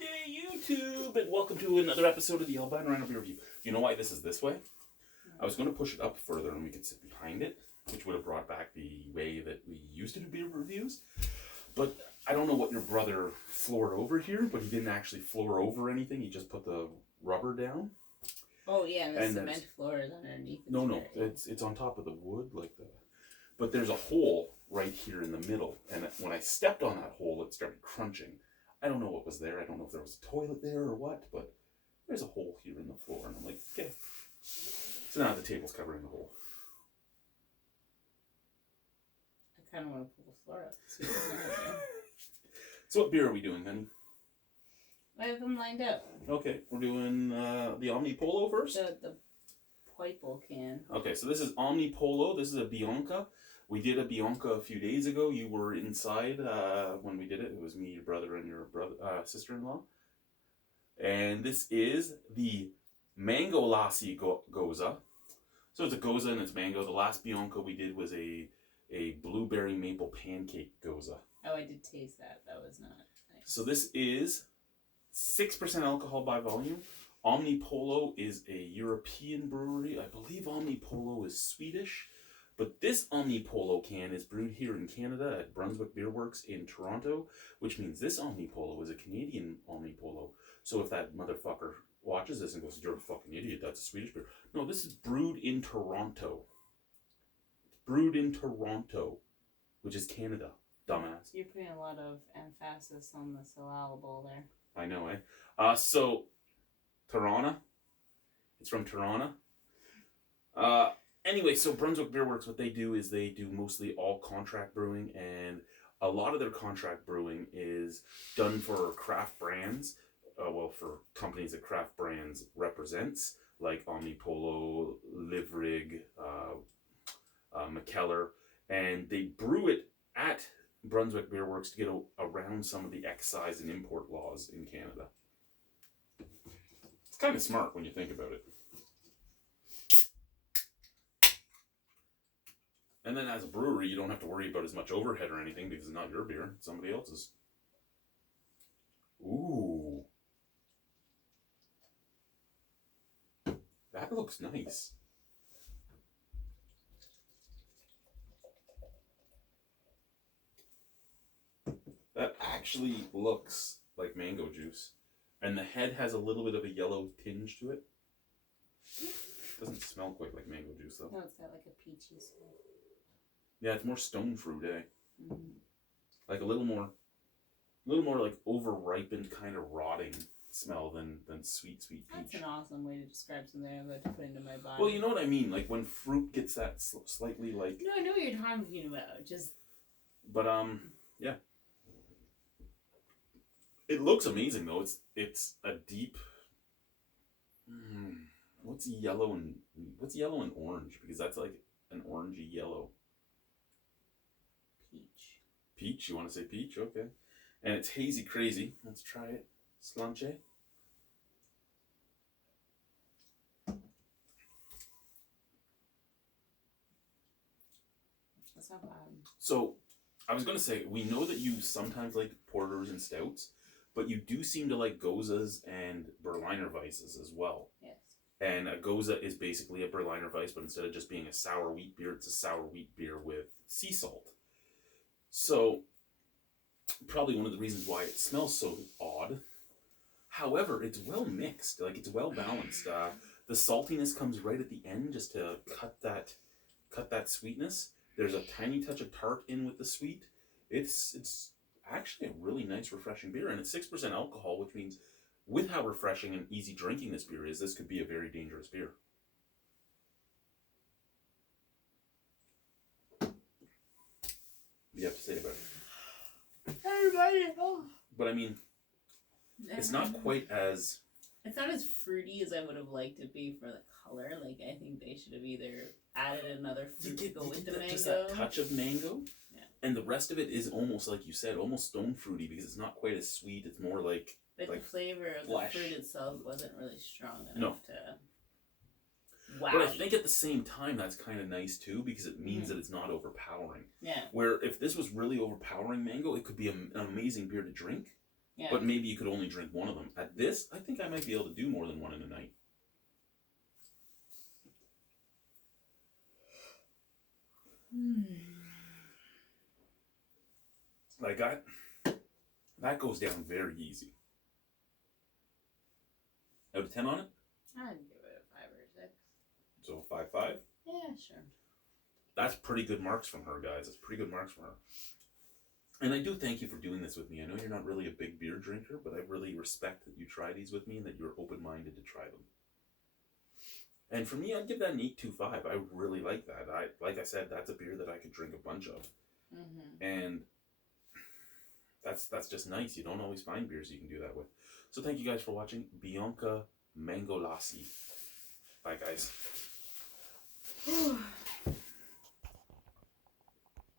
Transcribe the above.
day, YouTube, and welcome to another episode of the Albino Rhino Beer Review. You know why this is this way? I was going to push it up further and we could sit behind it, which would have brought back the way that we used to do beer reviews. But I don't know what your brother floored over here, but he didn't actually floor over anything. He just put the rubber down. Oh yeah, and the cement floor is underneath. No, it's on top of the wood like that. But there's a hole right here in the middle, and when I stepped on that hole, it started crunching. I don't know what was there. I don't know if there was a toilet there or what, but there's a hole here in the floor, and I'm like, okay. So now the table's covering the hole. I kind of want to pull the floor up. So what beer are we doing, honey? I have them lined up. Okay, we're doing the Omnipollo first? The purple can. Okay, so this is Omnipollo. This is a Bianca. We did a Bianca a few days ago. You were inside when we did it. It was me, your brother, and your sister-in-law. And this is the Mango Lassi Goza. So it's a Goza and it's mango. The last Bianca we did was a blueberry maple pancake Goza. Oh, I did taste that. That was not nice. So this is 6% alcohol by volume. Omnipollo is a European brewery. I believe Omnipollo is Swedish. But this Omnipollo can is brewed here in Canada at Brunswick Beer Works in Toronto, which means this Omnipollo is a Canadian Omnipollo. So if that motherfucker watches this and goes, "You're a fucking idiot, that's a Swedish beer." No, this is brewed in Toronto. Brewed in Toronto, which is Canada. Dumbass. You're putting a lot of emphasis on the syllable there. I know, eh? So, Toronto. It's from Toronto. Anyway, so Brunswick Beer Works, what they do is they do mostly all contract brewing, and a lot of their contract brewing is done for craft brands, for companies that craft brands represents, like Omnipollo, Livrig, McKellar, and they brew it at Brunswick Beer Works to get around some of the excise and import laws in Canada. It's kind of smart when you think about it. And then as a brewery, you don't have to worry about as much overhead or anything because it's not your beer, it's somebody else's. Ooh. That looks nice. That actually looks like mango juice. And the head has a little bit of a yellow tinge to it. Doesn't smell quite like mango juice though. No, it's got like a peachy smell. Yeah, it's more stone fruit, eh? Mm-hmm. Like a little more like over-ripened kind of rotting smell than sweet peach. That's an awesome way to describe something I'm about to put into my body. Well, you know what I mean? Like when fruit gets that slightly like... No, I know what you're talking about. Just... But, yeah. It looks amazing though. It's a deep... What's yellow and orange? Because that's like an orangey yellow. Peach? You want to say peach? Okay. And it's hazy crazy. Let's try it. Slanche. That's not bad. So, I was going to say, we know that you sometimes like porters and stouts, but you do seem to like Gozas and Berliner Weisses as well. Yes. And a Goza is basically a Berliner Weiss, but instead of just being a sour wheat beer, it's a sour wheat beer with sea salt. So, probably one of the reasons why it smells so odd. However, it's well mixed. Like, it's well balanced. The saltiness comes right at the end just to cut that sweetness. There's a tiny touch of tart in with the sweet. It's actually a really nice, refreshing beer. And it's 6% alcohol, which means with how refreshing and easy drinking this beer is, this could be a very dangerous beer. What do you have to say about it? Everybody. But I mean, it's not quite as... It's not as fruity as I would have liked it to be for the color. Like, I think they should have either added another fruit to go with the mango. Just that touch of mango. Yeah. And the rest of it is almost, like you said, almost stone fruity because it's not quite as sweet. It's more like... But like the flavor of flesh. The fruit itself wasn't really strong enough to... Wow. But I think at the same time, that's kind of nice too because it means that it's not overpowering. Yeah. Where if this was really overpowering mango, it could be an amazing beer to drink. Yeah. But maybe you could only drink one of them. At this, I think I might be able to do more than one in a night. Like that goes down very easy. Out of 10 on it? I'd give it a 5 or 6. So 5.5? Yeah, sure. That's pretty good marks from her, guys. That's pretty good marks from her. And I do thank you for doing this with me. I know you're not really a big beer drinker, but I really respect that you try these with me and that you're open-minded to try them. And for me, I'd give that an 8.25. I really like that. Like I said, that's a beer that I could drink a bunch of. Mm-hmm. And that's just nice. You don't always find beers you can do that with. So thank you guys for watching Bianca Mango Lassi. Bye, guys.